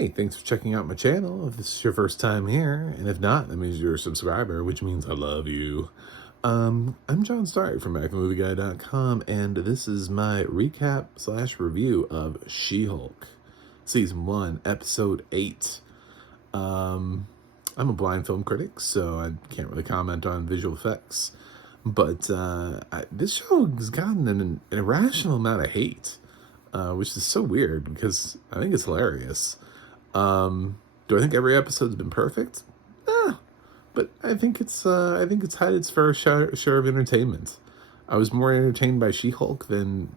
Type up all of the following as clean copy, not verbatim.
Hey, thanks for checking out my channel. If this is your first time here, and if not, that means you're a subscriber, which means I love you. I'm John Stark from MacTheMovieGuy.com, and this is my recap slash review of She-Hulk, Season 1, Episode 8. I'm a blind film critic, so I can't really comment on visual effects, but this show has gotten an irrational amount of hate, which is so weird because I think it's hilarious. Do I think every episode's been perfect? Nah, but I think it's had its fair share of entertainment. I was more entertained by She-Hulk than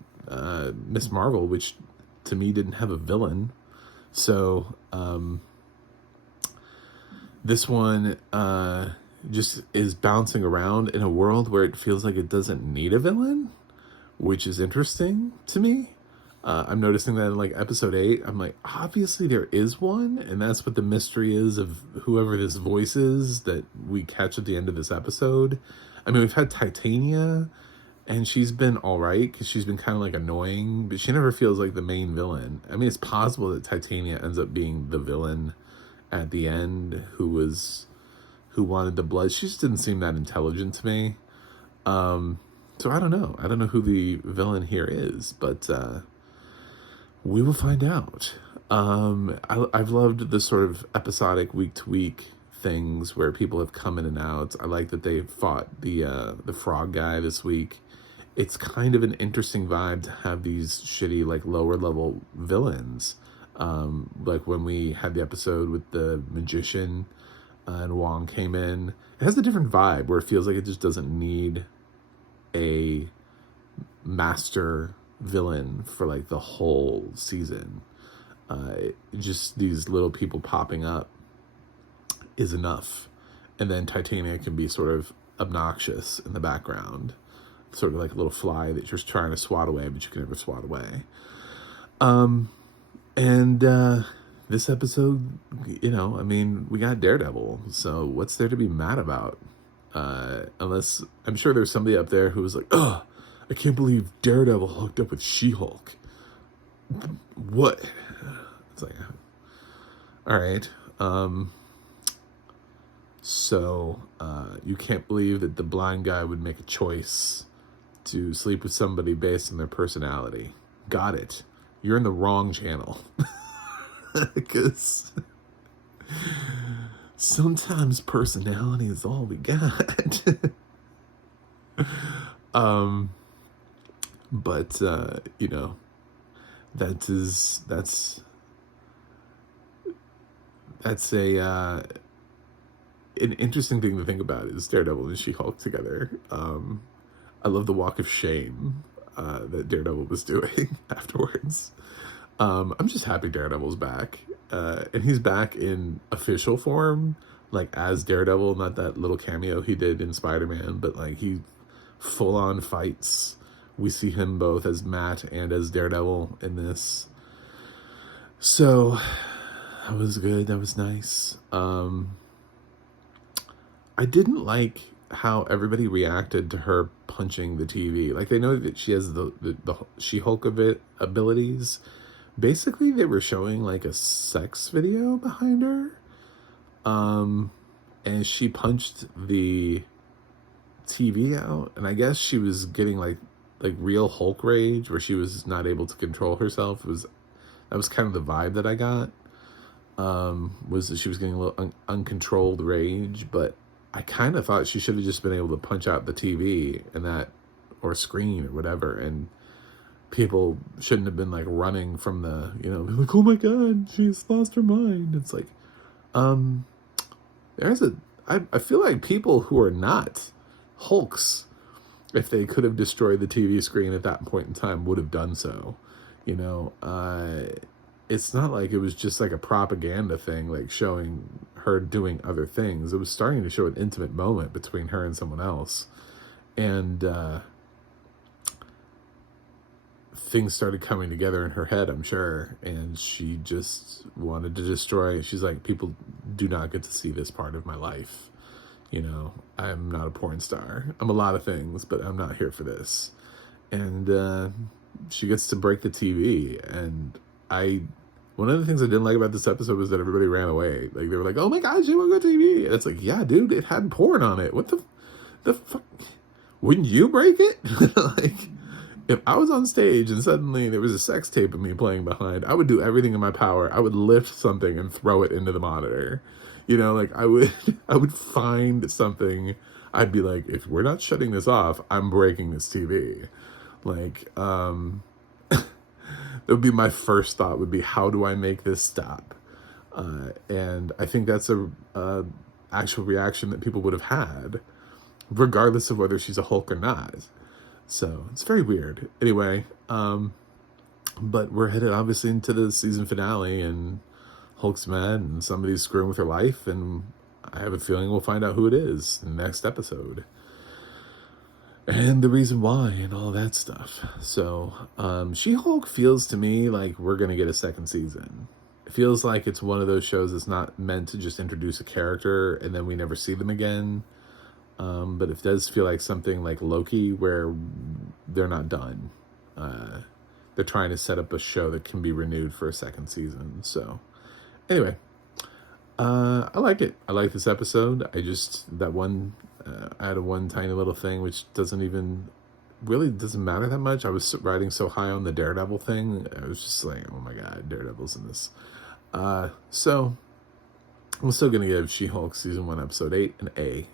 Miss Marvel, which to me didn't have a villain. So this one just is bouncing around in a world where it feels like it doesn't need a villain, which is interesting to me. I'm noticing that in like episode 8, I'm like, obviously there is one, and that's what the mystery is of whoever this voice is that we catch at the end of this episode. I mean, we've had Titania, and she's been all right because she's been kind of like annoying, but she never feels like the main villain. I mean, it's possible that Titania ends up being the villain at the end, who wanted the blood. She just didn't seem that intelligent to me. So I don't know. I don't know who the villain here is, but we will find out. I've loved the sort of episodic week-to-week things where people have come in and out. I like that they fought the frog guy this week. It's kind of an interesting vibe to have these shitty, like, lower-level villains. Like when we had the episode with the magician and Wong came in. It has a different vibe where it feels like it just doesn't need a master villain for like the whole season. Just these little people popping up is enough, and then Titania can be sort of obnoxious in the background, sort of like a little fly that you're trying to swat away but you can never swat away. And this episode, I mean, we got Daredevil, so what's there to be mad about? Unless I'm sure there's somebody up there who was like, "Oh, I can't believe Daredevil hooked up with She-Hulk." What? It's like, all right. So you can't believe that the blind guy would make a choice to sleep with somebody based on their personality. Got it. You're in the wrong channel. Because sometimes personality is all we got. But that's an interesting thing to think about is Daredevil and She-Hulk together. I love the walk of shame that Daredevil was doing afterwards. I'm just happy Daredevil's back. And he's back in official form, like as Daredevil, not that little cameo he did in Spider-Man, but like he full-on fights. We see him both as Matt and as Daredevil in this. So that was good. That was nice. I didn't like how everybody reacted to her punching the TV. Like, they know that she has the She-Hulk abilities. Basically, they were showing like a sex video behind her. And she punched the TV out, and I guess she was getting like real Hulk rage where she was not able to control herself. That was kind of the vibe that I got. Was that she was getting a little uncontrolled rage, but I kind of thought she should have just been able to punch out the TV or screen or whatever, and people shouldn't have been like running from the, like, "Oh my God, she's lost her mind." It's like, I feel like people who are not Hulks, if they could have destroyed the TV screen at that point in time, would have done so. It's not like it was just like a propaganda thing, like showing her doing other things. It was starting to show an intimate moment between her and someone else. And things started coming together in her head, I'm sure. And she just wanted to destroy. She's like, people do not get to see this part of my life. I'm not a porn star. I'm a lot of things, but I'm not here for this. And she gets to break the TV. And One of the things I didn't like about this episode was that everybody ran away. Like, they were like, oh my god, she won't go TV. And it's like, yeah, dude, it had porn on it. What the fuck? Wouldn't you break it? Like, if I was on stage and suddenly there was a sex tape of me playing behind, I would do everything in my power. I would lift something and throw it into the monitor. You know, like, I would find something. I'd be like, if we're not shutting this off, I'm breaking this TV. Like, that would be my first thought, would be, how do I make this stop? And I think that's a actual reaction that people would have had, regardless of whether she's a Hulk or not. So it's very weird. Anyway, but we're headed obviously into the season finale, and Hulk's mad and somebody's screwing with her life, and I have a feeling we'll find out who it is in the next episode. And the reason why and all that stuff. So, She-Hulk feels to me like we're going to get a second season. It feels like it's one of those shows that's not meant to just introduce a character and then we never see them again. But it does feel like something like Loki, where they're not done. They're trying to set up a show that can be renewed for a second season. So, anyway, I like it. I like this episode. I had one tiny little thing, which doesn't matter that much. I was riding so high on the Daredevil thing. I was just like, oh my god, Daredevil's in this. So, I'm still going to give She-Hulk Season 1, Episode 8 an A.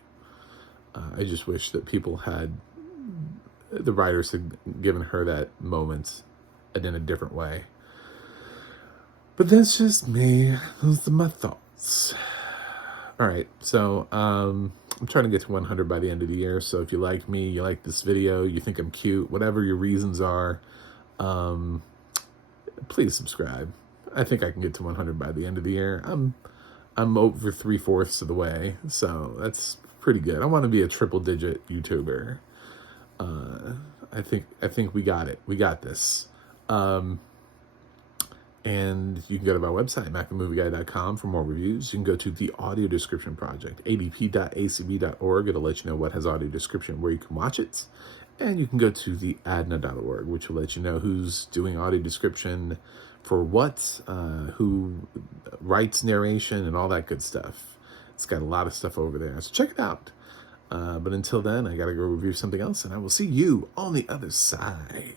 I just wish that the writers had given her that moment and in a different way. But that's just me. Those are my thoughts. All right, so I'm trying to get to 100 by the end of the year. So if you like me, you like this video, you think I'm cute, whatever your reasons are, please subscribe. I think I can get to 100 by the end of the year. I'm over 3/4 of the way, so that's pretty good. I want to be a triple-digit YouTuber. I think we got it. We got this. And you can go to my website, macthemovieguy.com, for more reviews. You can go to the Audio Description Project, adp.acb.org. It'll let you know what has audio description, where you can watch it. And you can go to the adna.org, which will let you know who's doing audio description for what, who writes narration, and all that good stuff. It's got a lot of stuff over there, so check it out. But until then, I gotta go review something else, and I will see you on the other side.